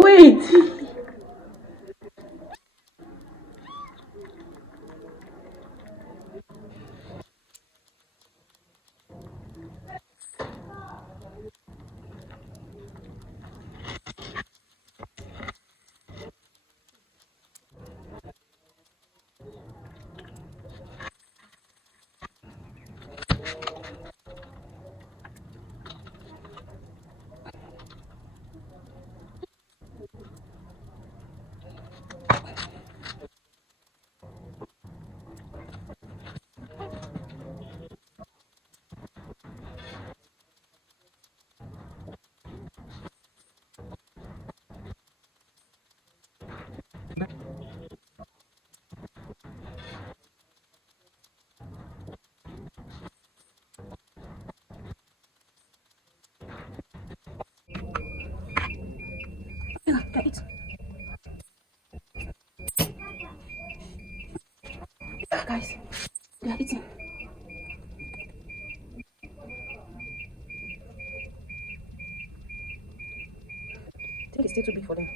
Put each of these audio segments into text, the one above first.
Wait. Guys, they are eating. I think it's still too big for them.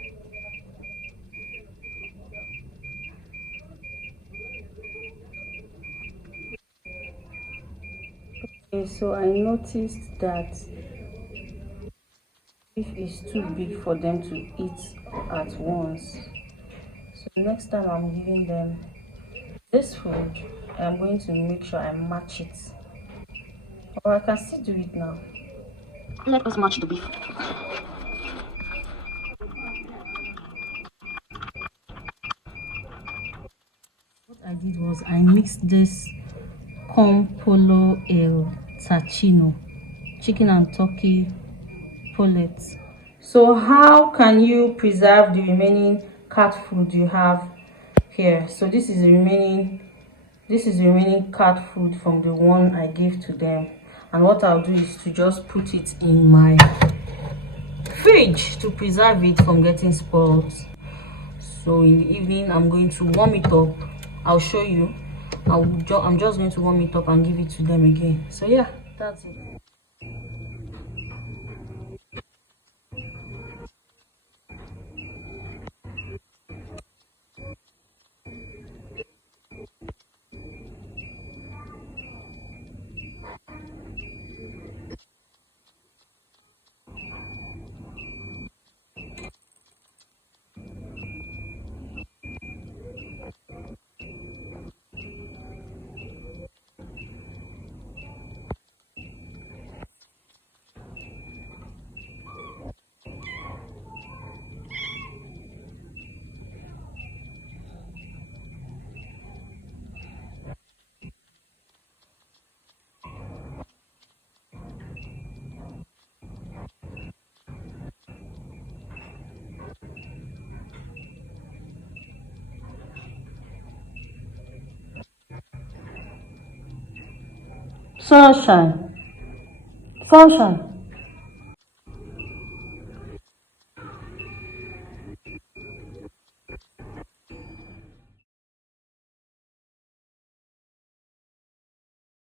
Okay, so I noticed that beef is too big for them to eat at once. So next time I'm giving them this food, I'm going to make sure I match it. Or I can still do it now. Let us match the beef. What I did was I mixed this con polo el tacchino, chicken and turkey pullets. So how can you preserve the remaining cat food you have here? So this is the remaining cat food from the one I gave to them, and what I'll do is to just put it in my fridge to preserve it from getting spoiled. So in the evening I'm going to warm it up. I'll show you. I'm just going to warm it up and give it to them again. So yeah, that's it. Sunshine. Sunshine.